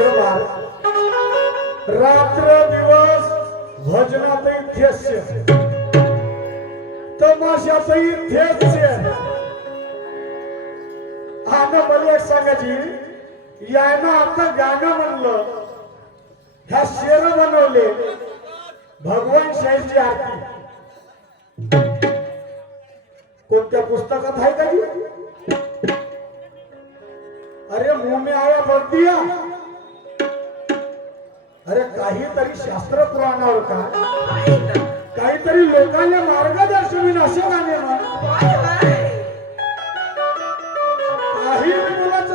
असे रात्र दिवस भजनातही ध्यस्य तमाशातही ध्यस्य आणि मला एक सांगायची यानं आता गाणं म्हणलं ह्या शेर बनवले भगवान शाहीची आरती. कोणत्या पुस्तकात आहे का जी? अरे मुंह आया बोल अरे काहीतरी शास्त्र पुराणावर का? काहीतरी लोकांना मार्गदर्शन असे गाणे. काही बोलायचं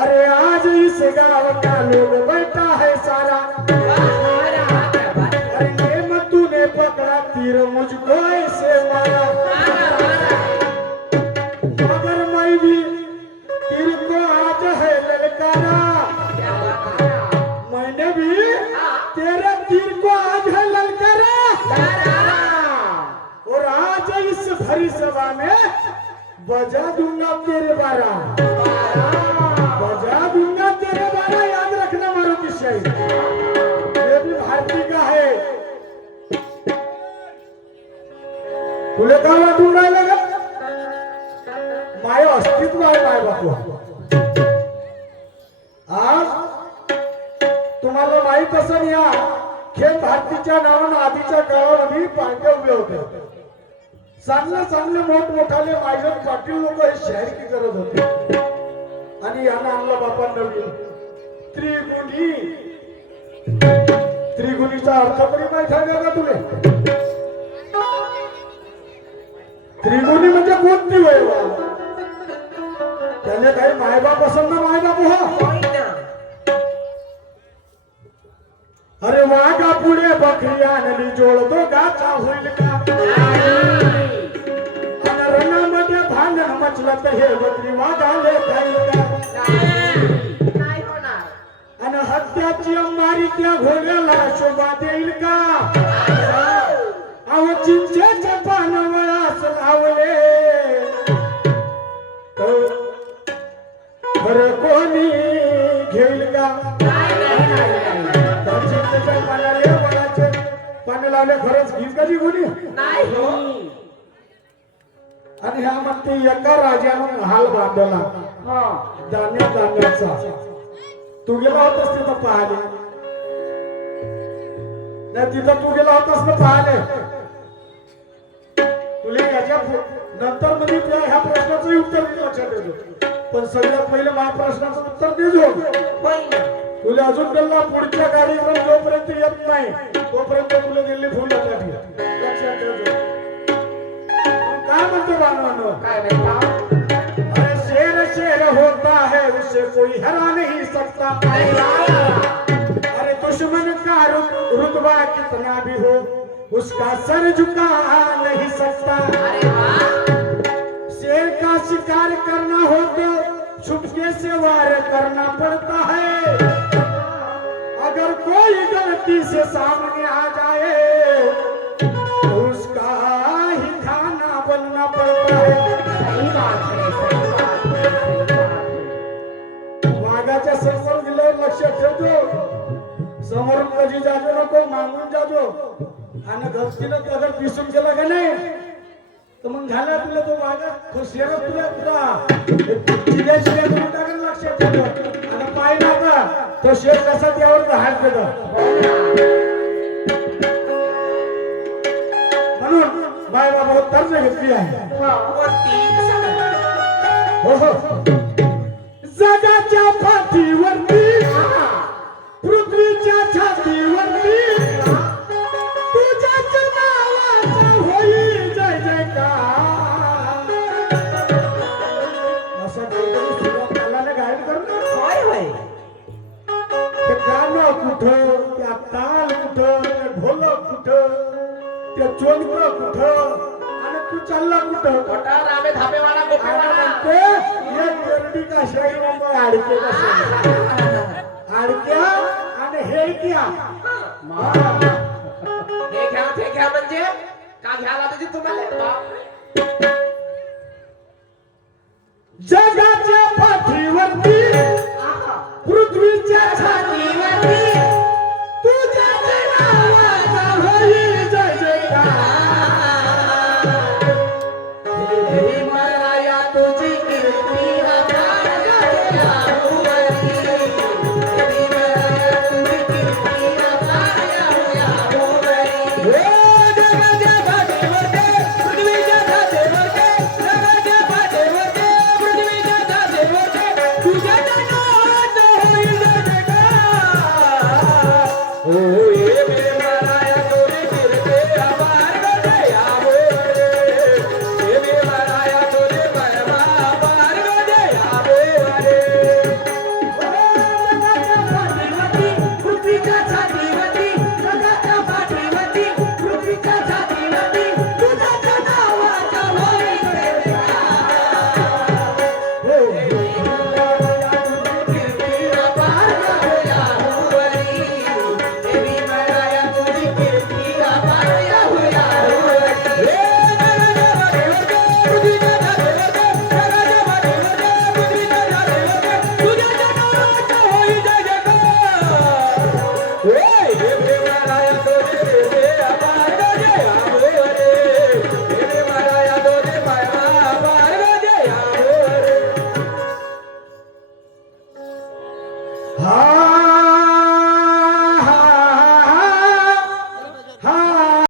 अरे आज इस गांव का लोग इस सभा में बजा दूंगा तेरे बारा. बजा दूंगा तेरे बारा याद रखना मारुति शाही ये भी भारती का है. तुले का वाटून राहिलं का माय अस्तित्व आहे माय बापू. आज तुम्हाला माहीत असेल या खेळ भारतीच्या नावानं आधीच्या काळामध्ये पार्ट्या उभे होते. चांगले चांगले मोठमोठाले मायजन पाटील लोक हे शाहिरी करत होते. आणि यानं आणला बापा नवीन त्रिगुणी. त्रिगुणीचा अर्थ तरी माहीत आहे का तुले? त्रिगुणी म्हणजे कोणती वय त्याने काही मायबाप असेल ना मायबाप हो. अरे वाघा पुढे बकरी आणली जोडतो गाचा होईल का? मचलं तर हे बकरी वागाले जाईल का आणि हत्याची अंबारी त्या घोड्याला शोभा देईल का? अहो चिंचेचे पान वळास लावले. तर खरं कोणी घेईल का? चिंचेच्या पानाला वळाचे पाने लावले खरंच घेईल का जी कोणी आणि ह्या म्हणते एका राजानं हाल बांधला. धान्या धान्याचा तू गेला होतास तिथं पाहाले नाही तिथं तू गेला होतास ना पाहाले तुला याच्या नंतर मध्ये त्या ह्या प्रश्नाचं उत्तर मी लक्षात देतो पण सगळ्यात पहिले माझ्या प्रश्नाचं उत्तर देजो तुला अजून गेला पुढच्या कार्यक्रम जोपर्यंत येत नाही तोपर्यंत तुला अरे दुश्मन का रुतबा कितना भी हो, उसका सर झुका नहीं सकता। शेर का शिकार करना हो तो छुपके से वार करना पड़ता है। अगर कोई गलती से सामने वाघाच्या समोर गेल्यावर लक्षात ठेवतो समोरून कधी जाजो नको मागून जाजो. आणि गलतीनं तो अगर पिसून गेला का नाही तर मग झाला तुला तो तो शेरच तुला तुला चिड्या चिड्या करून लक्षात आता पाहिलं आता तो शेर कसा त्यावर हात देतो. म्हणून बाय बाबा तर्ज घेतली आहे. हो हो. चालला कुठं म्हणते, हे मग आडके. आडक्या आणि हे क्या घ्या म्हणजे का घ्यायला तुझी तुम्हाला. जगाच्या पाठीवरती. पृथ्वीच्या छातीवरती